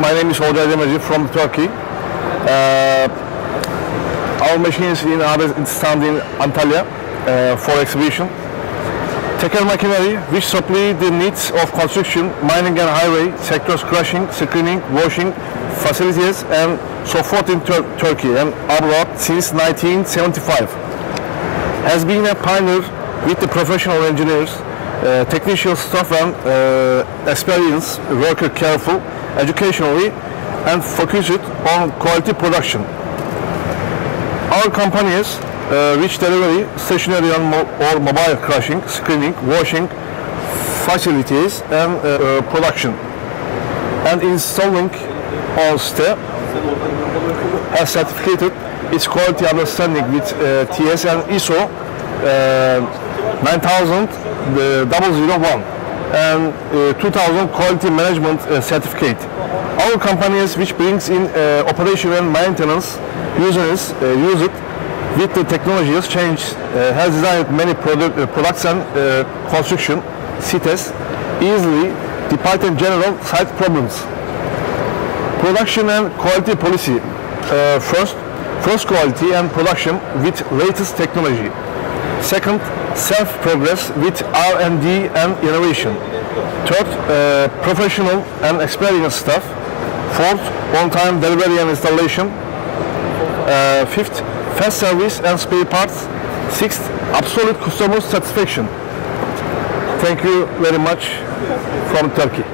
My name is YeniExpo from Turkey. Our machine is stand in Antalya for exhibition. TEK El Machinery, which supply the needs of construction, mining and highway sectors, crushing, screening, washing facilities and so forth in Turkey and abroad since 1975. Has been a pioneer with the professional engineers, technical staff and experienced worker careful, educationally and focused on quality production. Our companies which delivery stationary or mobile crushing, screening, washing facilities and production and installing on step has certificated its quality understanding with TS and ISO 9001 and 2000 quality management certificate. Our companies which brings in operation and maintenance users use it with the technologies change has designed many products and construction sites easily despite general site problems. Production and quality policy. First quality and production with latest technology. Second, self-progress with R&D and innovation. Third, professional and experienced staff. Fourth, on-time delivery and installation. Fifth, fast service and spare parts. Sixth, absolute customer satisfaction. Thank you very much from Turkey.